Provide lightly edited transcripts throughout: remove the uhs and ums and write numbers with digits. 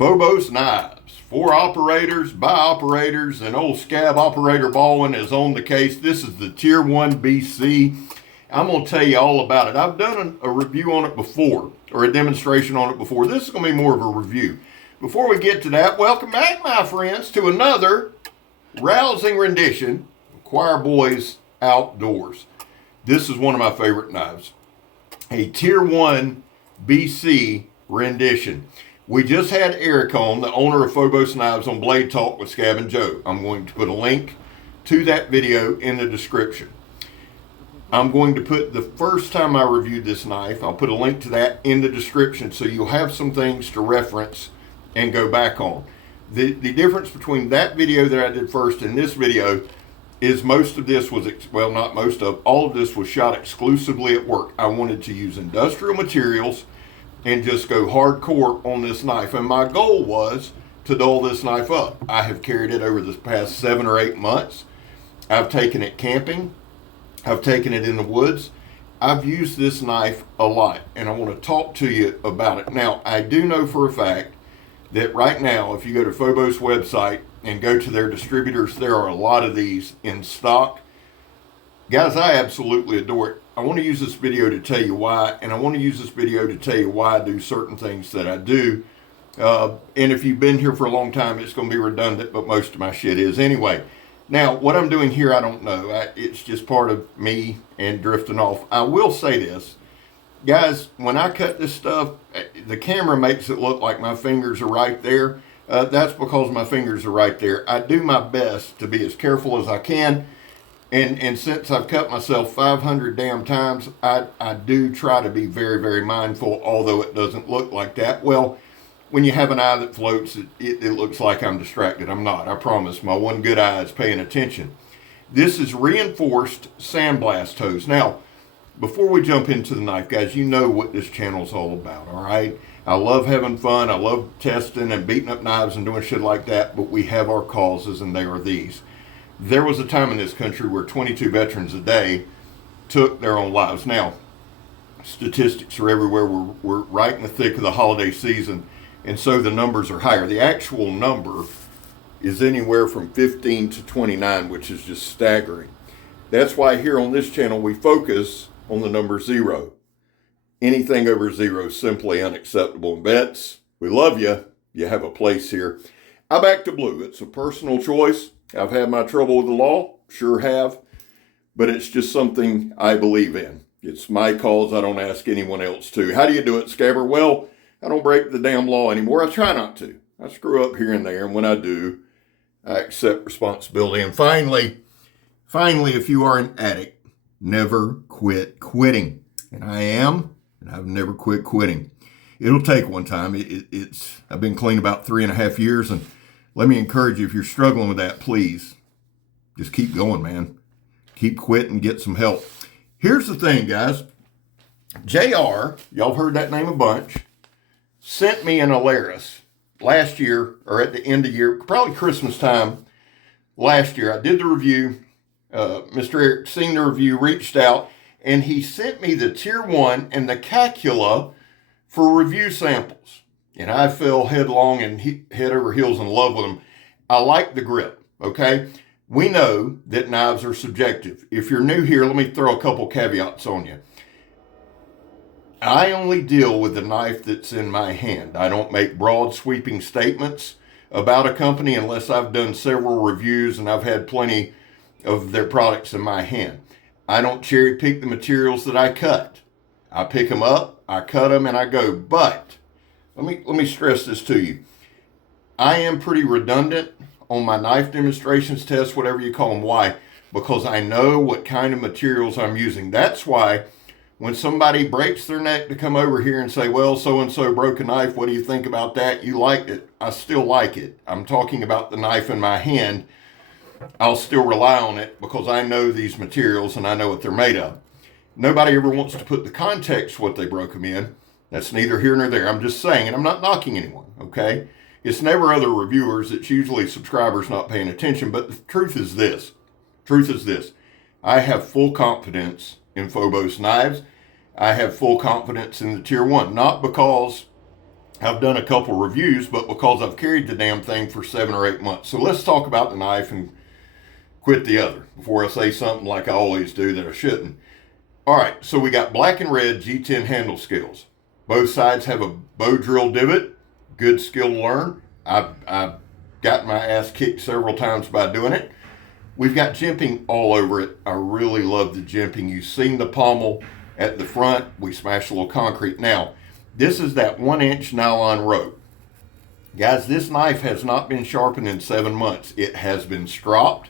Fobos knives, for operators, by operators, and old scab operator Baldwin is on the case. This is the Tier 1 BC. I'm going to tell you all about it. I've done a review on it before, or a demonstration on it before. This is going to be more of a review. Before we get to that, welcome back, my friends, to another rousing rendition of Choir Boys Outdoors. This is one of my favorite knives. A Tier 1 BC rendition. We just had Eric on, the owner of Fobos Knives, on Blade Talk with Scab and Joe. I'm going to put a link to that video in the description. I'm going to put the first time I reviewed this knife, I'll put a link to that in the description so you'll have some things to reference and go back on. The difference between that video that I did first and this video is most of this was, well, not most of, all of this was shot exclusively at work. I wanted to use industrial materials and just go hardcore on this knife. And my goal was to dull this knife up. I have carried it over the past 7 or 8 months. I've taken it camping. I've taken it in the woods. I've used this knife a lot, and I want to talk to you about it. Now, I do know for a fact that right now, if you go to Fobos website and go to their distributors, there are a lot of these in stock. Guys, I absolutely adore it. I want to use this video to tell you why, and I want to use this video to tell you why I do certain things that I do. And if you've been here for a long time, it's going to be redundant, but most of my shit is anyway. Now, what I'm doing here, I don't know. It's just part of me and drifting off. I will say this. Guys, when I cut this stuff, the camera makes it look like my fingers are right there. That's because my fingers are right there. I do my best to be as careful as I can. And since I've cut myself 500 damn times, I do try to be very, very mindful, although it doesn't look like that. Well, when you have an eye that floats, it looks like I'm distracted. I'm not, I promise. My one good eye is paying attention. This is reinforced sandblast hose. Now, before we jump into the knife, guys, you know what this channel's all about, all right? I love having fun. I love testing and beating up knives and doing shit like that, but we have our causes, and they are these. There was a time in this country where 22 veterans a day took their own lives. Now, statistics are everywhere. We're right in the thick of the holiday season, and so the numbers are higher. The actual number is anywhere from 15 to 29, which is just staggering. That's why here on this channel we focus on the number 0. Anything over 0 is simply unacceptable. And vets, we love you. You have a place here. I back to blue. It's a personal choice. I've had my trouble with the law, sure have, but it's just something I believe in. It's my cause. I don't ask anyone else to. How do you do it, Scabber? Well, I don't break the damn law anymore. I try not to. I screw up here and there, and when I do, I accept responsibility. And finally, if you are an addict, never quit quitting. And I am, and I've never quit quitting. It'll take one time. I've been clean about 3.5 years, and let me encourage you, if you're struggling with that, please, just keep going, man. Keep quitting, get some help. Here's the thing, guys. JR, y'all heard that name a bunch, sent me an Alaris last year, or at the end of year, probably Christmas time last year. I did the review. Mr. Eric seen the review, reached out, and he sent me the Tier 1 and the Cacula for review samples. And I fell headlong and head over heels in love with them. I like the grip, okay? We know that knives are subjective. If you're new here, let me throw a couple caveats on you. I only deal with the knife that's in my hand. I don't make broad sweeping statements about a company unless I've done several reviews and I've had plenty of their products in my hand. I don't cherry pick the materials that I cut. I pick them up, I cut them, and I go. But let me stress this to you. I am pretty redundant on my knife demonstrations, tests, whatever you call them. Why? Because I know what kind of materials I'm using. That's why when somebody breaks their neck to come over here and say, well, so-and-so broke a knife, what do you think about that? You liked it. I still like it. I'm talking about the knife in my hand. I'll still rely on it because I know these materials and I know what they're made of. Nobody ever wants to put the context what they broke them in. That's neither here nor there. I'm just saying, and I'm not knocking anyone, okay? It's never other reviewers. It's usually subscribers not paying attention. But the truth is this. I have full confidence in Fobos knives. I have full confidence in the Tier 1. Not because I've done a couple reviews, but because I've carried the damn thing for 7 or 8 months. So let's talk about the knife and quit the other before I say something like I always do that I shouldn't. All right, so we got black and red G10 handle scales. Both sides have a bow drill divot. Good skill to learn. I've got my ass kicked several times by doing it. We've got jimping all over it. I really love the jimping. You've seen the pommel at the front. We smashed a little concrete. Now, this is that 1-inch nylon rope. Guys, this knife has not been sharpened in 7 months. It has been stropped.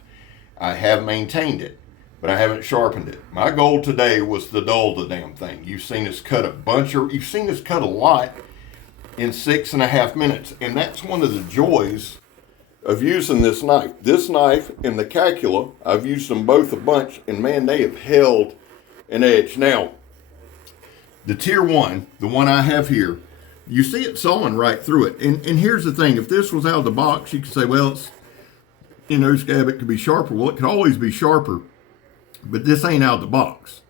I have maintained it, but I haven't sharpened it. My goal today was to dull the damn thing. You've seen us cut you've seen us cut a lot in 6.5 minutes. And that's one of the joys of using this knife. This knife and the Calcula, I've used them both a bunch, and man, they have held an edge. Now, the Tier 1, the one I have here, you see it sawing right through it. And here's the thing, if this was out of the box, you could say, well, it's, scab, it could be sharper. Well, it could always be sharper, but this ain't out of the box.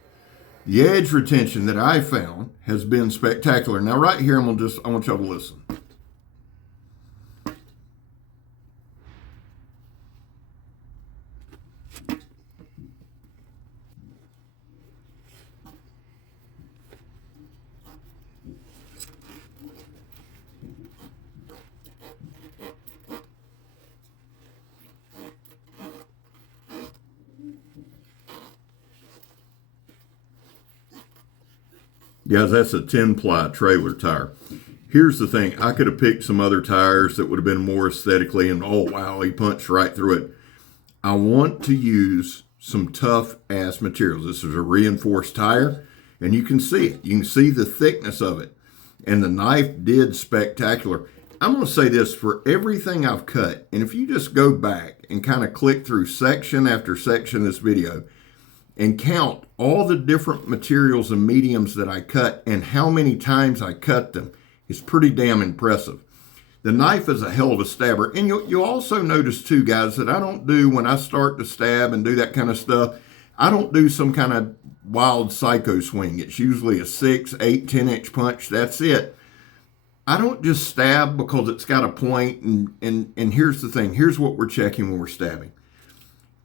The edge retention that I found has been spectacular. Now, right here, I want y'all to listen. Guys, that's a 10-ply trailer tire. Here's the thing. I could have picked some other tires that would have been more aesthetically, and oh, wow, he punched right through it. I want to use some tough-ass materials. This is a reinforced tire, and you can see it. You can see the thickness of it. And the knife did spectacular. I'm going to say this, for everything I've cut, and if you just go back and kind of click through section after section of this video, and count all the different materials and mediums that I cut and how many times I cut them, is pretty damn impressive. The knife is a hell of a stabber. And you'll also notice too, guys, that I don't do, when I start to stab and do that kind of stuff, I don't do some kind of wild psycho swing. It's usually a 6, 8, 10-inch punch. That's it. I don't just stab because it's got a point. And here's the thing. Here's what we're checking when we're stabbing.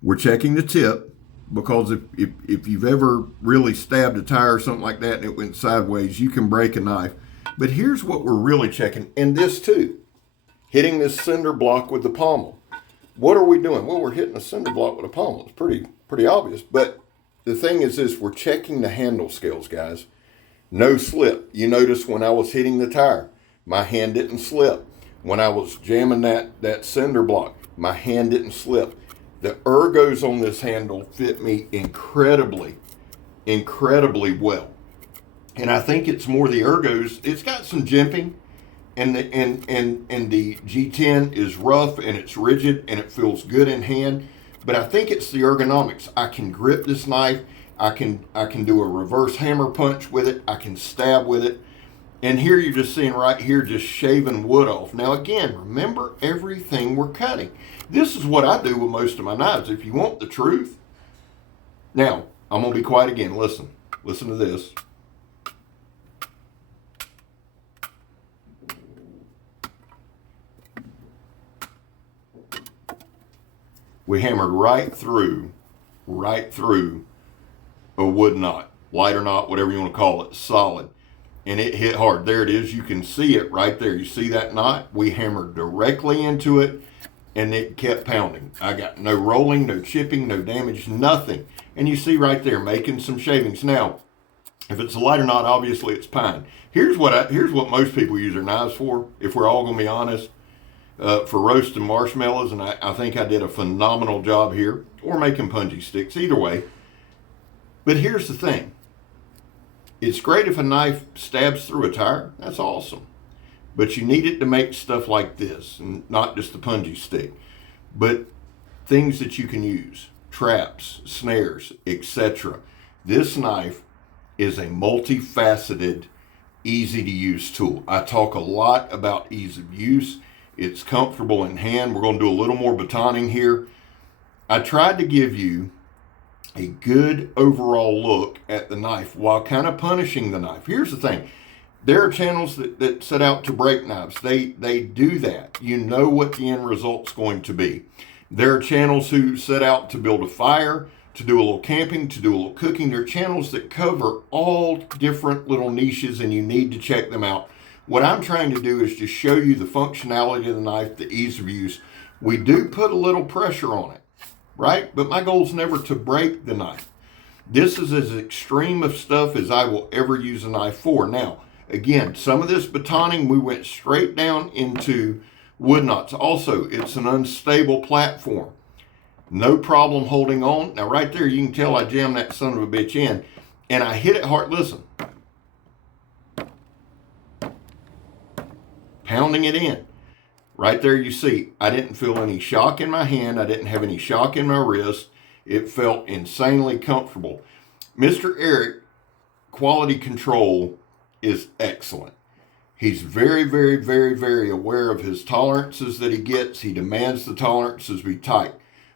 We're checking the tip. Because if you've ever really stabbed a tire or something like that and it went sideways, you can break a knife. But here's what we're really checking, and this too, hitting this cinder block with the pommel. What are we doing? Well, we're hitting a cinder block with a pommel. It's pretty obvious. But the thing is this, we're checking the handle scales, guys. No slip. You notice when I was hitting the tire, my hand didn't slip. When I was jamming that cinder block, my hand didn't slip. The ergos on this handle fit me incredibly well. And I think it's more the ergos. It's got some jimping, and the G10 is rough and it's rigid and it feels good in hand. But I think it's the ergonomics. I can grip this knife. I can do a reverse hammer punch with it. I can stab with it. And here you're just seeing right here, just shaving wood off. Now again, remember everything we're cutting. This is what I do with most of my knives. If you want the truth. Now, I'm going to be quiet again. Listen to this. We hammered right through a wood knot, lighter knot, whatever you want to call it, solid. And it hit hard. There it is. You can see it right there. You see that knot? We hammered directly into it, and it kept pounding. I got no rolling, no chipping, no damage, nothing. And you see right there, making some shavings. Now, if it's a lighter knot, obviously it's pine. Here's what most people use their knives for, if we're all going to be honest, for roasting marshmallows, and I think I did a phenomenal job here, or making punji sticks, either way. But here's the thing. It's great if a knife stabs through a tire. That's awesome. But you need it to make stuff like this, and not just the punji stick, but things that you can use, traps, snares, etc. This knife is a multifaceted, easy to use tool. I talk a lot about ease of use. It's comfortable in hand. We're going to do a little more batoning here. I tried to give you a good overall look at the knife while kind of punishing the knife. Here's the thing. There are channels that set out to break knives. They do that. You know what the end result's going to be. There are channels who set out to build a fire, to do a little camping, to do a little cooking. There are channels that cover all different little niches, and you need to check them out. What I'm trying to do is just show you the functionality of the knife, the ease of use. We do put a little pressure on it, right? But my goal is never to break the knife. This is as extreme of stuff as I will ever use a knife for. Now, again, some of this batoning, we went straight down into wood knots. Also, it's an unstable platform. No problem holding on. Now, right there, you can tell I jammed that son of a bitch in, and I hit it hard. Listen. Pounding it in. Right there, you see, I didn't feel any shock in my hand. I didn't have any shock in my wrist. It felt insanely comfortable. Mr. Eric, quality control is excellent. He's very, very, very, very aware of his tolerances that he gets. He demands the tolerances be tight.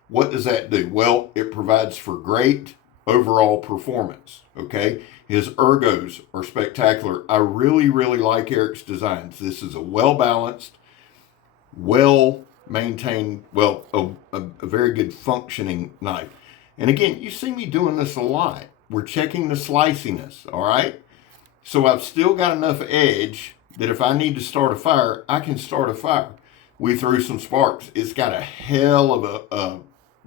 What does that do? Well, it provides for great overall performance, okay? His ergos are spectacular. I really, really like Eric's designs. This is a well-balanced, well-maintained, a very good functioning knife. And again, you see me doing this a lot. We're checking the sliciness, all right? So I've still got enough edge that if I need to start a fire, I can start a fire. We threw some sparks. It's got a hell of a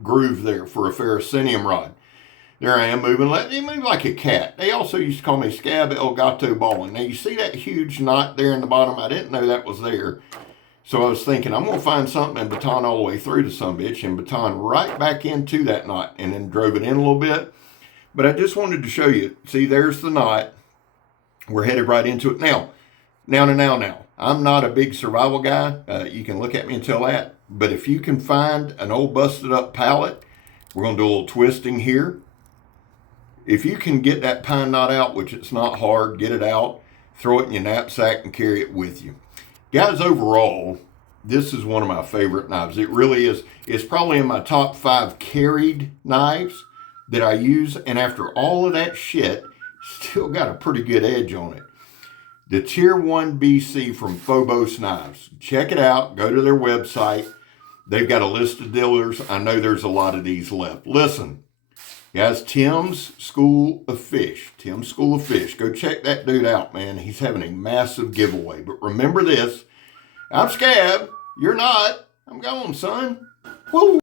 groove there for a ferrocenium rod. There I am moving. Let me move like a cat. They also used to call me scab el gato balling. Now you see that huge knot there in the bottom? I didn't know that was there. So I was thinking, I'm going to find something and baton all the way through to some bitch and baton right back into that knot, and then drove it in a little bit. But I just wanted to show you. See, there's the knot. We're headed right into it. Now. I'm not a big survival guy. You can look at me and tell that. But if you can find an old busted up pallet, we're going to do a little twisting here. If you can get that pine knot out, which it's not hard, get it out, throw it in your knapsack and carry it with you. Guys, overall, this is one of my favorite knives. It really is. It's probably in my top 5 carried knives that I use. And after all of that shit, still got a pretty good edge on it. The Tier 1 BC from Fobos Knives. Check it out. Go to their website. They've got a list of dealers. I know there's a lot of these left. Listen, guys, Tim's School of Fish. Tim's School of Fish. Go check that dude out, man. He's having a massive giveaway. But remember this. I'm Scab. You're not. I'm gone, son. Woo!